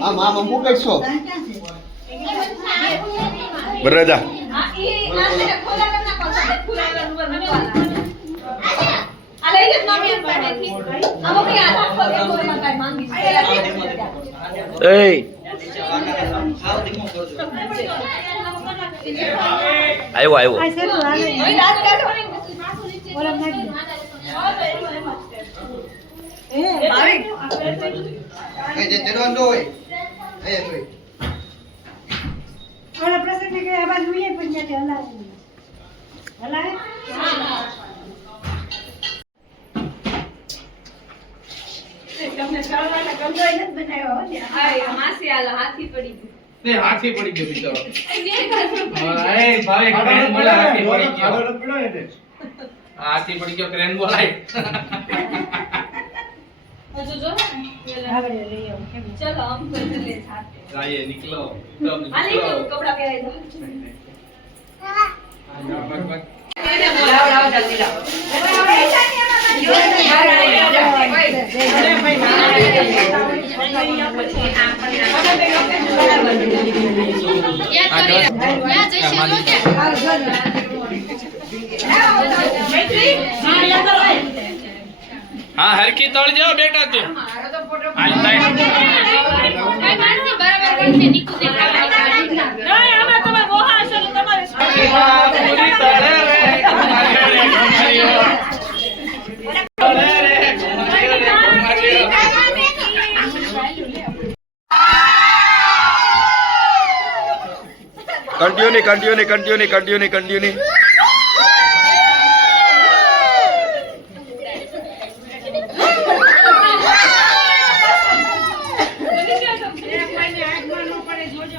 આમ મૂકશો બરાજા આવ્યો હાથી પડી ગયો હાથી પડી ગયો બિચારો એ ભાઈ ક્રેન બોલે હાથી પડી ગયો હાથી પડી ગયો ક્રેન બોલાય હજુ જો આગળ લઈ આવો ચલો આમ કરી લે સાથે જાઈએ નીકળો આલી કે કપડા પહેરાઈ દો લાવ જલ્દી લાવ हाँ हरकी तोड़ जाओ बेटा तू कंटिन्यू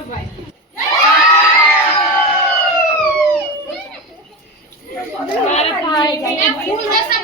ભાઈ